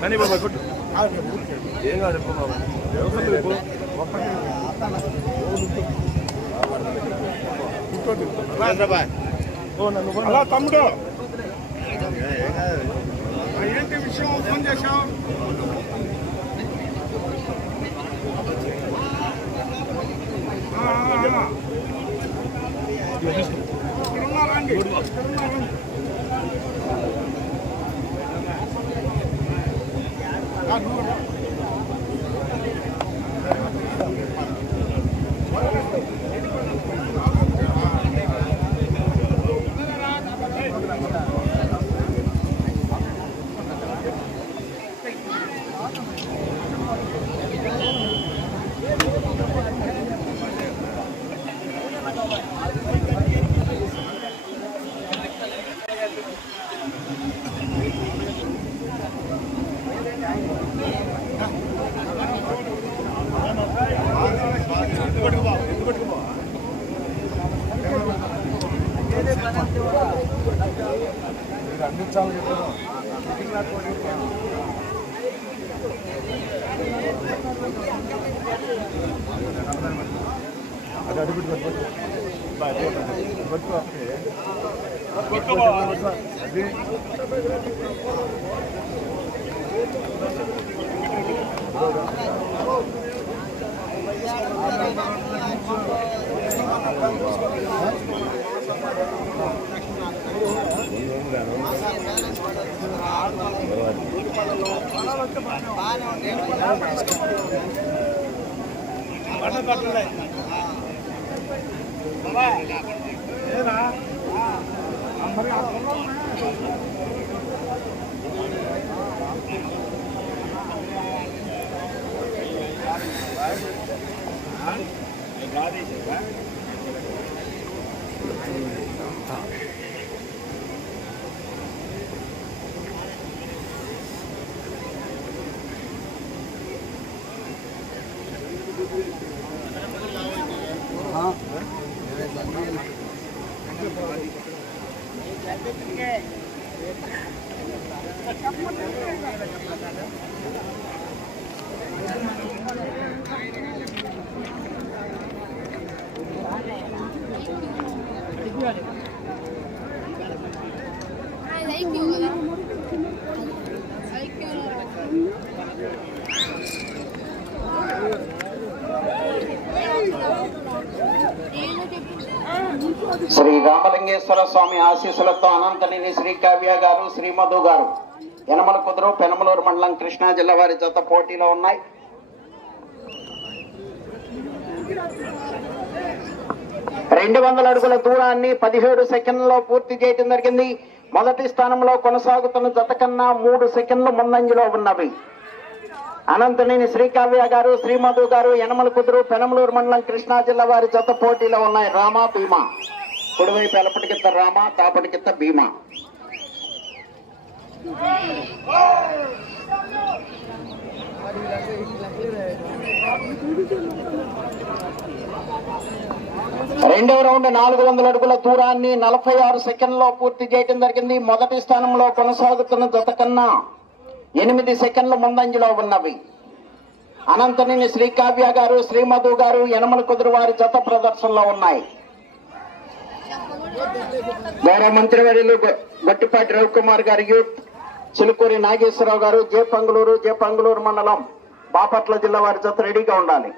కానీ బాబా కొట్టు ఏం కాదు అలా తమ్ముడు. ఏంటి విషయం ఫోన్ చేశావు? ఆ, ఆ, ఆ. ఇక్కడ ఇక్కడ అందించాలని చెప్పాను అది అడుగుడు పట్టుకో అది ఐక్యూ కదా ఐక్యూ రామలింగేశ్వర స్వామి ఆశీస్సులతో అనంతనేని శ్రీ కావ్య గారు శ్రీ మధు గారు. యనమల కుదురు పెనమలూరు మండలం కృష్ణా జిల్లా వారి జత పోటీలో ఉన్నాయి. రెండు వందల అడుగుల దూరాన్ని పదిహేడు సెకండ్లలో పూర్తి చేయడం జరిగింది. మొదటి స్థానంలో కొనసాగుతున్న జత కన్నా మూడు సెకండ్లు ముందంజలో ఉన్నవి. అనంతనేని శ్రీకావ్య గారు శ్రీమధు గారు యనమల కుదురు పెనమలూరు మండలం కృష్ణా జిల్లా వారి జత పోటీలో ఉన్నాయి. రామా భీమా. కుడివైపు ఎలపటికిత్త రామ తాపటికిత్త భీమా. రెండవ రౌండ్ నాలుగు వందల అడుగుల దూరాన్ని నలభై ఆరు సెకండ్లో పూర్తి చేయడం జరిగింది. మొదటి స్థానంలో కొనసాగుతున్న జత కన్నా ఎనిమిది సెకండ్లు ముందంజలో ఉన్నవి. అనంతనేని శ్రీకావ్య గారు శ్రీమధు గారు యనమల కుదురు వారి జత ప్రదర్శనలో ఉన్నాయి. గౌరవ మంత్రివర్యులు గొ- గొట్టిపాటి రవికుమార్ గారి యూత్ చిలుకూరి నాగేశ్వరరావు గారు జే జేపంగులూరు మండలం బాపట్ల జిల్లా వారి జత రెడీగా ఉండాలి.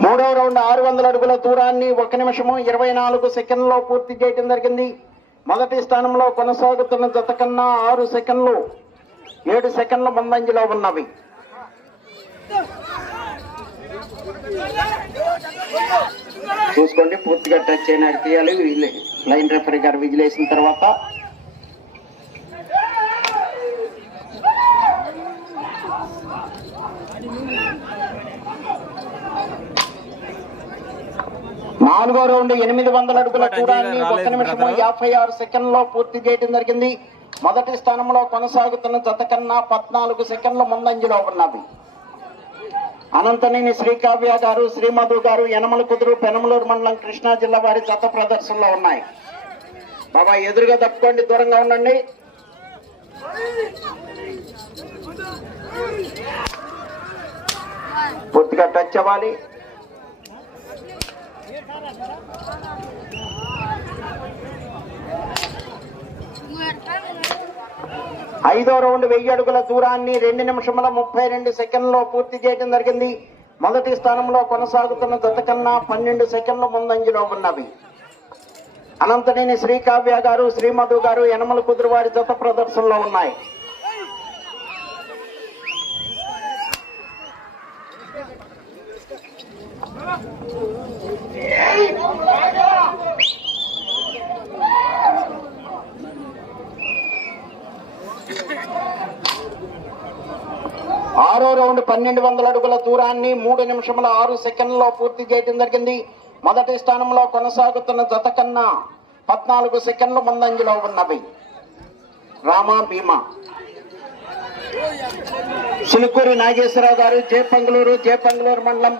మూడవ రౌండ్ ఆరు వందల అడుగుల దూరాన్ని ఒక నిమిషము ఇరవై నాలుగు సెకండ్లో పూర్తి చేయడం జరిగింది. మొదటి స్థానంలో కొనసాగుతున్న జత కన్నా ఆరు సెకండ్లు ఏడు సెకండ్ల ముందంజలో ఉన్నవి. చూసుకోండి పూర్తిగా టచ్ అయినాక తీయాలి. లైన్ రెఫరీ గారు విజిల్ వేసిన తర్వాత. నాలుగో రౌండ్ ఎనిమిది వందల అడుగుల దూరాన్ని ఒక నిమిషము యాభై ఆరు సెకండ్లో పూర్తి చేయడం జరిగింది. మొదటి స్థానంలో కొనసాగుతున్న జత కన్నా పద్నాలుగు సెకండ్ల ముందంజలో ఉన్నవి అనంతనేని శ్రీకావ్య గారు శ్రీమధు గారు యనమల కుదురు పెనమలూరు మండలం కృష్ణా జిల్లా వారి జత ప్రదర్శనలో ఉన్నాయి. బాబా ఎదురుగా తప్పుకోండి దూరంగా ఉండండి. పూర్తిగా టచ్ అవ్వాలి. ఐదో రౌండ్ వెయ్యి అడుగుల దూరాన్ని రెండు నిమిషముల ముప్పై రెండు సెకండ్లో పూర్తి చేయడం జరిగింది. మొదటి స్థానంలో కొనసాగుతున్న జత కన్నా పన్నెండు సెకండ్ల ముందంజలో ఉన్నవి. అనంతనేని శ్రీకావ్య గారు శ్రీమధు గారు యనమల కుదురువారి జత ప్రదర్శనలో ఉన్నాయి ఆరో రౌండ్ పన్నెండు వందల అడుగుల దూరాన్ని మూడు నిమిషముల ఆరు సెకండ్లో పూర్తి చేయడం జరిగింది. మొదటి స్థానంలో కొనసాగుతున్న జత కన్నా పద్నాలుగు సెకండ్లు ముందంజలో ఉన్నవి. రామా భీమా. చిలుకూరి నాగేశ్వరరావు గారు జయపంగులూరు జయపంగులూరు మండలం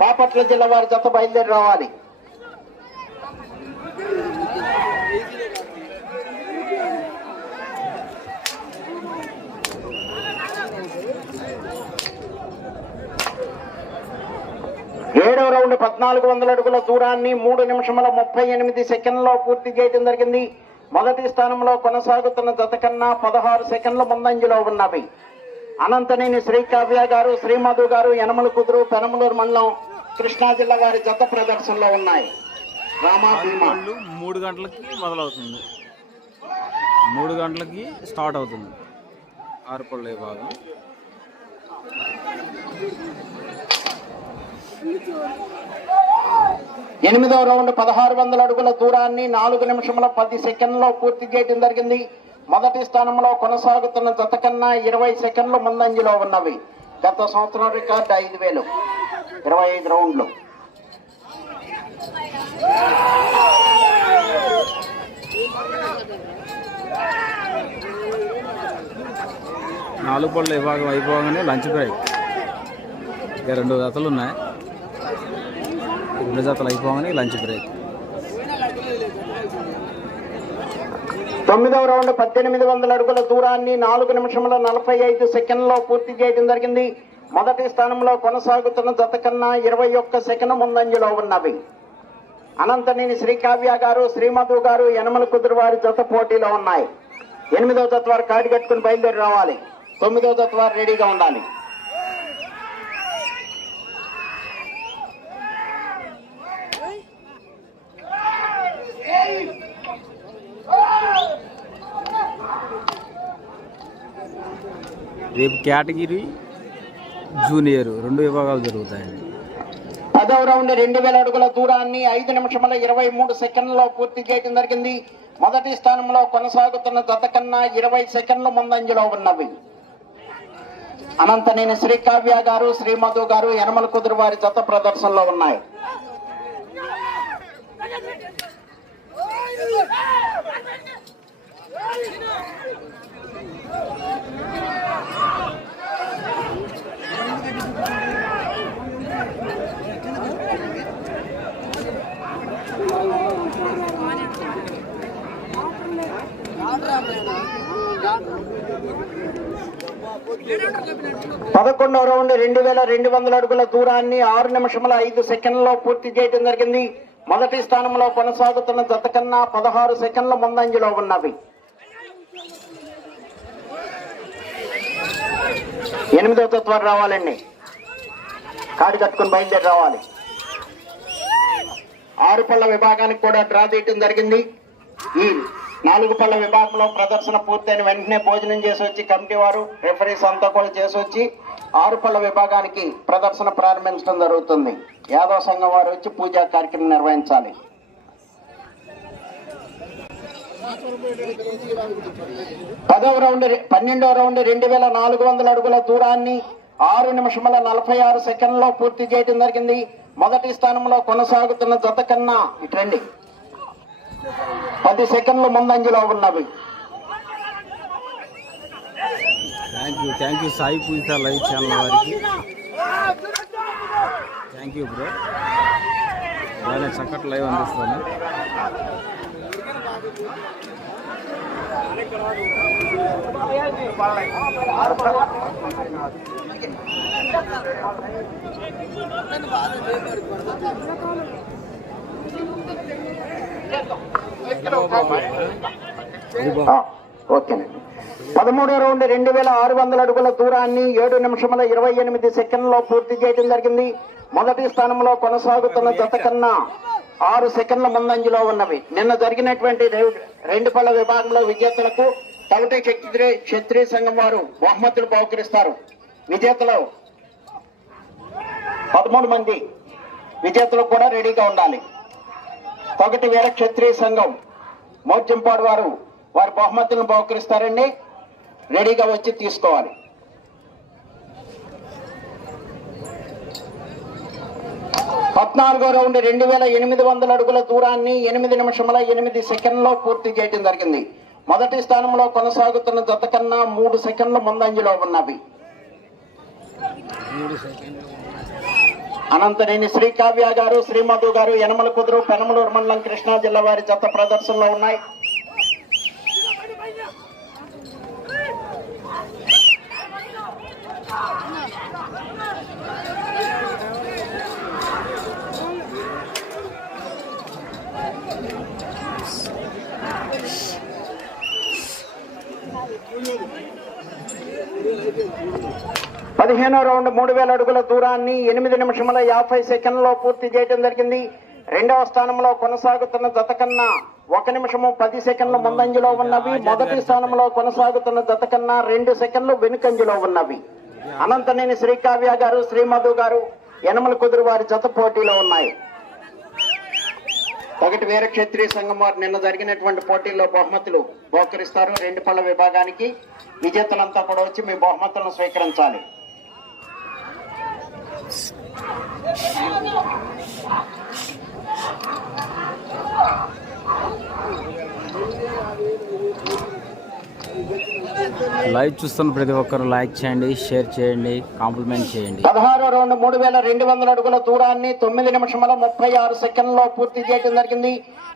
బాపట్ల జిల్లా వారి జత బయలుదేరి రావాలి. ఏడవ రౌండ్ పద్నాలుగు వందల అడుగుల దూరాన్ని మూడు నిమిషముల ముప్పై ఎనిమిది సెకండ్లో పూర్తి చేయడం జరిగింది. మొదటి స్థానంలో కొనసాగుతున్న జత కన్నా పదహారు సెకండ్ల ముందంజలో ఉన్నవి. అనంతనేని శ్రీకావ్య గారు శ్రీమధు గారు యనమల కుదురు పెనమలూరు మండలం కృష్ణా జిల్లా వారి జత ప్రదర్శనలో ఉన్నాయి. రామా భీమా. వాళ్ళు మూడు గంటలకి మొదలవుతుంది. మూడు గంటలకి స్టార్ట్ అవుతుంది. ఆరుపళ్ళ భాగం? ఎనిమిదవ రౌండ్ పదహారు వందల అడుగుల దూరాన్ని నాలుగు నిమిషముల పది సెకండ్లో పూర్తి చేయడం జరిగింది. మొదటి స్థానంలో కొనసాగుతున్న జత కన్నా ఇరవై సెకండ్లు ముందంజలో ఉన్నవి. గత సంవత్సరం రికార్డు ఐదు వేలు. ఇరవై ఐదు రౌండ్లు. నాలుగు పళ్ళు విభాగం అయిపోగానే లంచ్ బ్రేక్. ఇక రెండు జతలు ఉన్నాయి. రెండు అయిపోగానే లంచ్ బ్రేక్. తొమ్మిదవ రౌండ్ పద్దెనిమిది వందల అడుగుల దూరాన్ని నాలుగు నిమిషముల నలభై ఐదు సెకండ్లో పూర్తి చేయడం జరిగింది. మొదటి స్థానంలో కొనసాగుతున్న జత కన్నా ఇరవై ఒక్క సెకండ్ ముందంజలో ఉన్నవి. అనంతనేని శ్రీకావ్య గారు శ్రీమధు గారు యనమల కుదురు వారి జత పోటీలో ఉన్నాయి. ఎనిమిదవ జత వారు కాడి కట్టుకుని బయలుదేరి రావాలి. తొమ్మిదవ జత వారు రెడీగా ఉండాలి. రేపు కేటగిరీ జూనియర్ రెండు విభాగాలు జరుగుతాయండి. పదవ రౌండ్ రెండు వేల అడుగుల దూరాన్ని ఐదు నిమిషముల ఇరవై మూడు సెకండ్లలో పూర్తి చేయడం జరిగింది. మొదటి స్థానంలో కొనసాగుతున్న జత కన్నా ఇరవై సెకండ్లు ముందంజలో ఉన్నవి. అనంతనేని శ్రీకావ్య గారు శ్రీమధు గారు యనమల కుదురు వారి జత ప్రదర్శనలో ఉన్నాయి. నుండి రెండు వేల రెండు వందల అడుగుల దూరాన్ని ఆరు నిమిషముల ఐదు సెకండ్లలో పూర్తి చేయడం జరిగింది. మొదటి స్థానంలో కొనసాగుతున్న జత కన్నా పదహారు సెకండ్ల ముందంజలో ఉన్నవి. ఎనిమిదవ తత్వం రావాలండి. కాడి కట్టుకుని బయలుదేరి రావాలి. ఆరు పళ్ళ విభాగానికి కూడా డ్రా తీయటం జరిగింది. ఈ నాలుగు పళ్ళ విభాగంలో ప్రదర్శన పూర్తయిన వెంటనే భోజనం చేసి వచ్చి కమిటీ వారు రెఫరీస్ అంతా కూడా చేసి వచ్చి ఆరు పళ్ళ విభాగానికి ప్రదర్శన ప్రారంభించడం జరుగుతుంది. యాదవ సంఘం వారు వచ్చి పూజా కార్యక్రమం నిర్వహించాలి. పదవ రౌండ్ పన్నెండవ రౌండ్ రెండు వేల నాలుగు వందల అడుగుల దూరాన్ని ఆరు నిమిషముల నలభై ఆరు సెకండ్లో పూర్తి చేయడం జరిగింది. మొదటి స్థానంలో కొనసాగుతున్న జత కన్నా ఇట్రండి పది సెకండ్లు ముందంజలో ఉన్నవి. Thank you thank you Sai Pujitha live channel వారికి. థ్యాంక్ యూ బ్రో అలానే చక్కటి లైవ్ అందిస్తాను ఆ, ఓకేనండి పదమూడో రౌండ్ రెండు వేల ఆరు వందల అడుగుల దూరాన్ని ఏడు నిమిషముల ఇరవై ఎనిమిది సెకండ్లో పూర్తి చేయడం జరిగింది. మొదటి స్థానంలో కొనసాగుతున్న జత కన్నా ఆరు సెకండ్ల ముందంజలో ఉన్నవి. నిన్న జరిగినటువంటి రె- రెండు పళ్ళ విభాగంలో విజేతలకు తగటి క్షత్రి క్షత్రియ సంఘం వారు బహుమతులు బహుకరిస్తారు. విజేతలు పదమూడు మంది విజేతలు కూడా రెడీగా ఉండాలి. ఒకటి వేల క్షత్రియ సంఘం మోర్జంపాడు వారు వారి బహుమతులను బహుకరిస్తారండి రెడీగా వచ్చి తీసుకోవాలి. పద్నాలుగో రౌండ్ రెండు వేల ఎనిమిది వందల అడుగుల దూరాన్ని ఎనిమిది నిమిషముల ఎనిమిది సెకండ్లో పూర్తి చేయడం జరిగింది. మొదటి స్థానంలో కొనసాగుతున్న జత కన్నా మూడు సెకండ్లు ముందంజలో ఉన్నవి. అనంతనేని శ్రీ కావ్య గారు శ్రీమధు గారు యనమల కుదురు పెనమలూరు మండలం కృష్ణా జిల్లా వారి జత ప్రదర్శనలో ఉన్నాయి. పదిహేనో రౌండ్ మూడు వేల అడుగుల దూరాన్ని ఎనిమిది నిమిషముల యాభై సెకండ్లో పూర్తి చేయడం జరిగింది. రెండవ స్థానంలో కొనసాగుతున్న జత కన్నా ఒక నిమిషము పది సెకండ్ల ముందంజలో ఉన్నవి. మొదటి స్థానంలో కొనసాగుతున్న జత కన్నా రెండు సెకండ్లు వెనుకంజలో ఉన్నవి. అనంతనేని శ్రీకావ్య గారు శ్రీమధు గారు యనమల కుదురు వారి జత పోటీలో ఉన్నాయి. ఒకటి వేరే క్షత్రియ సంఘం వారు నిన్న జరిగినటువంటి పోటీల్లో బహుమతులు బహుకరిస్తారు. రెండు పళ్ళ విభాగానికి విజేతలంతా కూడా వచ్చి మీ బహుమతులను స్వీకరించాలి. లైవ్ చూస్తున్న ప్రతి ఒక్కరు లైక్ చేయండి షేర్ చేయండి కాంప్లిమెంట్ చేయండి. పదహారో రెండు మూడు వేల రెండు వందల అడుగుల దూరాన్ని తొమ్మిది నిమిషముల ముప్పై ఆరు సెకండ్లో పూర్తి చేయడం జరిగింది.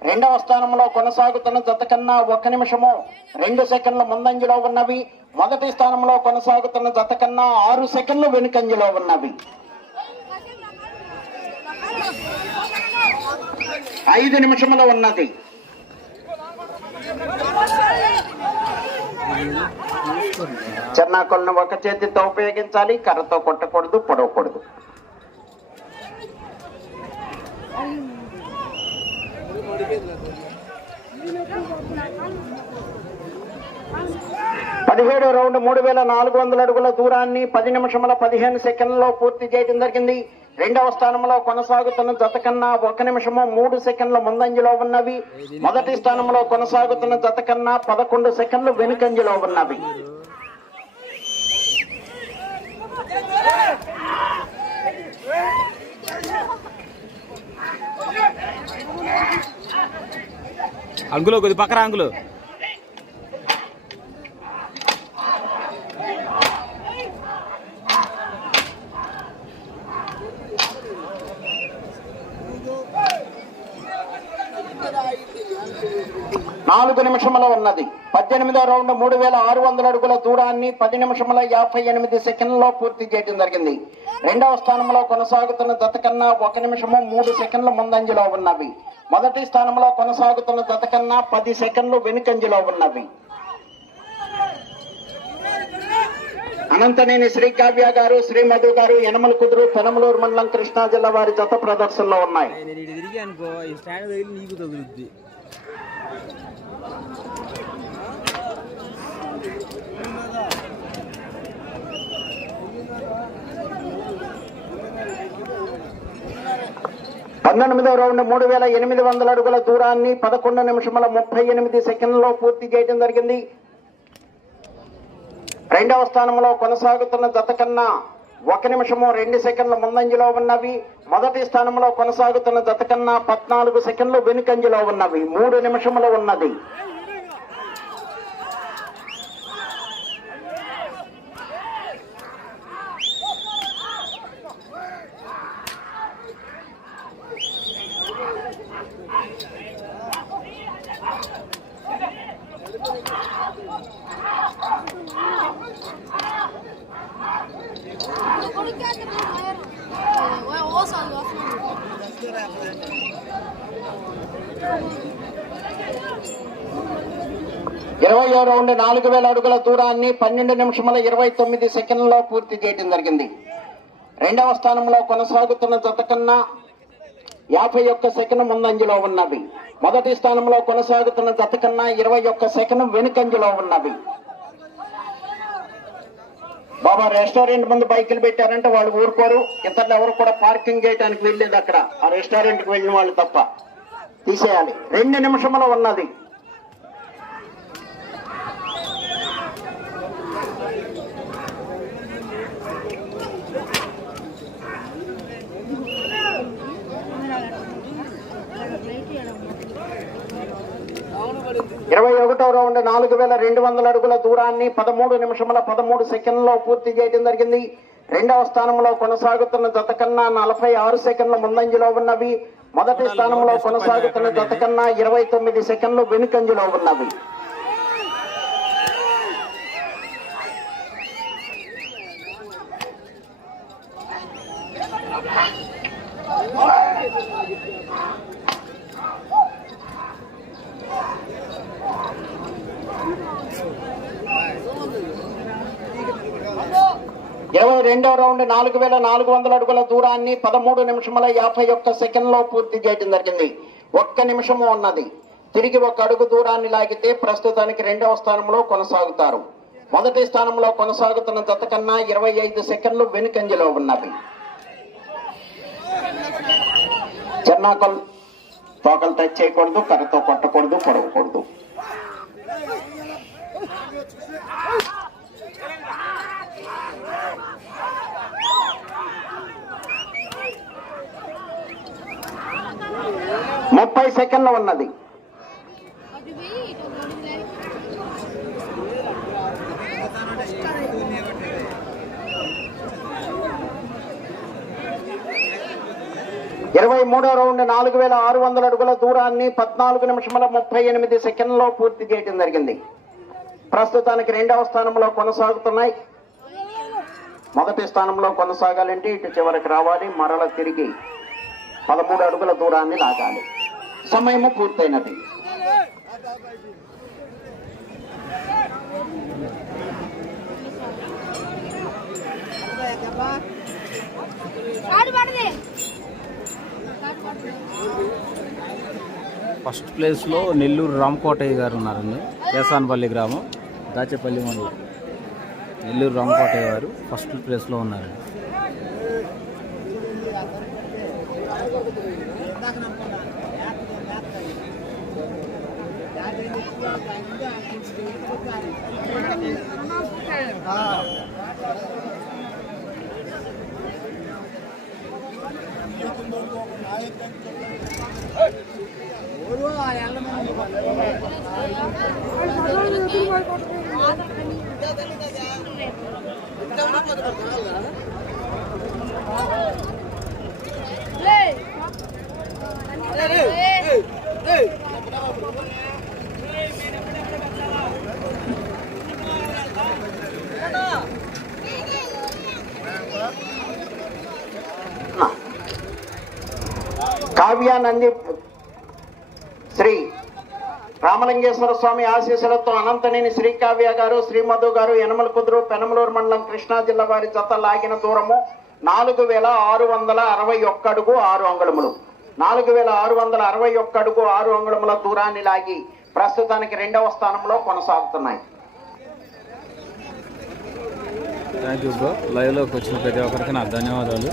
రెండవ స్థానంలో కొనసాగుతున్న జత కన్నా ఒక నిమిషము రెండు సెకండ్ల ముందంజలో ఉన్నవి. మొదటి స్థానంలో కొనసాగుతున్న జత కన్నా ఆరు సెకండ్లు వెనుకంజలో ఉన్నవి. ఐదు నిమిషములో ఉన్నది. చెన్నాకొలను ఒక చేతితో ఉపయోగించాలి కర్రతో కొట్టకూడదు పొడవకూడదు. పదిహేడు రౌండ్ మూడు వేల నాలుగు వందల అడుగుల దూరాన్ని పది నిమిషముల పదిహేను సెకండ్లలో పూర్తి చేయడం జరిగింది. రెండవ స్థానంలో కొనసాగుతున్న జత కన్నా ఒక నిమిషము మూడు సెకండ్ల ముందంజలో ఉన్నవి. మొదటి స్థానంలో కొనసాగుతున్న జత కన్నా పదకొండు సెకండ్లు వెనుకంజలో ఉన్నవి. అంకులు కొద్ది పక్కన అంకులు నాలుగు నిమిషముల ఉన్నది. పద్దెనిమిదో రౌండ్ మూడు వేల ఆరు వందల అడుగుల దూరాన్ని పది నిమిషముల యాభై ఎనిమిది సెకండ్లలో పూర్తి చేయడం జరిగింది. రెండవ స్థానంలో కొనసాగుతున్న జత కన్నా ఒక నిమిషము మూడు సెకండ్లు ముందంజలో ఉన్నవి. మొదటి స్థానంలో కొనసాగుతున్న జత కన్నా పది సెకండ్లు వెనుకంజలో ఉన్నవి. అనంతనేని శ్రీ కావ్య గారు శ్రీ మధు గారు యనమల కుదురు పెనమలూరు మండలం కృష్ణా జిల్లా వారి జత ప్రదర్శనలో ఉన్నాయి. పంతొమ్మిదవ రౌండ్ మూడు వేల ఎనిమిది వందల అడుగుల దూరాన్ని పదకొండు నిమిషముల ముప్పై ఎనిమిది సెకండ్లలో పూర్తి చేయడం జరిగింది. రెండవ స్థానంలో కొనసాగుతున్న జత కన్నా ఒక నిమిషము రెండు సెకండ్ల ముందంజలో ఉన్నవి. మొదటి స్థానంలో కొనసాగుతున్న జత కన్నా పద్నాలుగు సెకండ్లు వెనుకంజలో ఉన్నవి. మూడు నిమిషములు ఉన్నది. ఇరవయో రౌండ్ నాలుగు వేల అడుగుల దూరాన్ని పన్నెండు నిమిషముల ఇరవై తొమ్మిది సెకండ్లలో పూర్తి చేయడం జరిగింది. రెండవ స్థానంలో కొనసాగుతున్న జత కన్నా యాభై ఒక్క సెకండ్ ముందంజలో ఉన్నవి. మొదటి స్థానంలో కొనసాగుతున్న జత కన్నా ఇరవై ఒక్క సెకండ్ వెనుకంజలో ఉన్నవి. బాబా రెస్టారెంట్ ముందు బైకులు పెట్టారంటే వాళ్ళు ఊరుకోరు. ఇతరులు ఎవరు కూడా పార్కింగ్ చేయడానికి వెళ్ళేది అక్కడ. ఆ రెస్టారెంట్కి వెళ్ళిన వాళ్ళు తప్ప. తీసేయాలి. రెండు నిమిషంలో ఉన్నది. ఇరవై ఒకటో రౌండ్ నాలుగు వేల రెండు వందల అడుగుల దూరాన్ని పదమూడు నిమిషముల పదమూడు సెకండ్లలో పూర్తి చేయడం జరిగింది. రెండవ స్థానంలో కొనసాగుతున్న జత కన్నా నలభై ఆరు సెకండ్ల ముందంజలో ఉన్నవి. మొదటి స్థానంలో కొనసాగుతున్న జత కన్నా ఇరవై తొమ్మిది సెకండ్లు వెనుకంజలో ఉన్నవి. రెండో రెండవ రౌండ్ నాలుగు వేల నాలుగు వందల అడుగుల దూరాన్ని పదమూడు నిమిషముల యాభై ఒక్క సెకండ్లో పూర్తి చేయడం జరిగింది. ఒక్క నిమిషము ఉన్నది. తిరిగి ఒక అడుగు దూరాన్ని లాగితే ప్రస్తుతానికి రెండవ స్థానంలో కొనసాగుతారు. మొదటి స్థానంలో కొనసాగుతున్న జత కన్నా ఇరవై ఐదు సెకండ్లు వెనుకంజలో ఉన్నవి చెన్నాకల్ తోకలు టచ్ చేయకూడదు కర్రతో కొట్టకూడదు పొడవకూడదు. ముప్పై సెకండ్లు ఉన్నది. ఇరవై మూడో రౌండ్ నాలుగు వేల ఆరు వందల అడుగుల దూరాన్ని పద్నాలుగు నిమిషముల ముప్పై ఎనిమిది సెకండ్లో పూర్తి చేయడం జరిగింది. ప్రస్తుతానికి రెండవ స్థానంలో కొనసాగుతున్నాయి. మొదటి స్థానంలో కొనసాగాలంటే ఇటు చివరికి రావాలి. మరల తిరిగి పదమూడు అడుగుల దూరాన్ని లాగాలి. సమయము పూర్తయినది. ఫస్ట్ ప్లేస్లో నెల్లూరు రామకోటయ్య గారు ఉన్నారండి. యేసాన్పల్లి గ్రామం దాచేపల్లి మండలం. నెల్లూరు రామకోటయ్య గారు ఫస్ట్ ప్లేస్లో ఉన్నారండి. కావ్య నంది శ్రీ రామలింగేశ్వర స్వామి ఆశీస్సులతో అనంతనేని శ్రీ కావ్య గారు శ్రీమధు గారు యనమల కుదురు పెనమలూరు మండలం కృష్ణా జిల్లా వారి జత లాగిన దూరము నాలుగు వేల ఆరు వందల అరవై ఒక్క అడుగు ఆరు అంగుళములు. నాలుగు వేల ఆరు వందల అరవై ఒక్క అడుగు ఆరు అంగుళముల దూరాన్ని లాగి ప్రస్తుతానికి రెండవ స్థానంలో కొనసాగుతున్నాయి. థ్యాంక్ యూ బ్రో లైవ్లోకి వచ్చిన ప్రతి ఒక్కరికి నా ధన్యవాదాలు.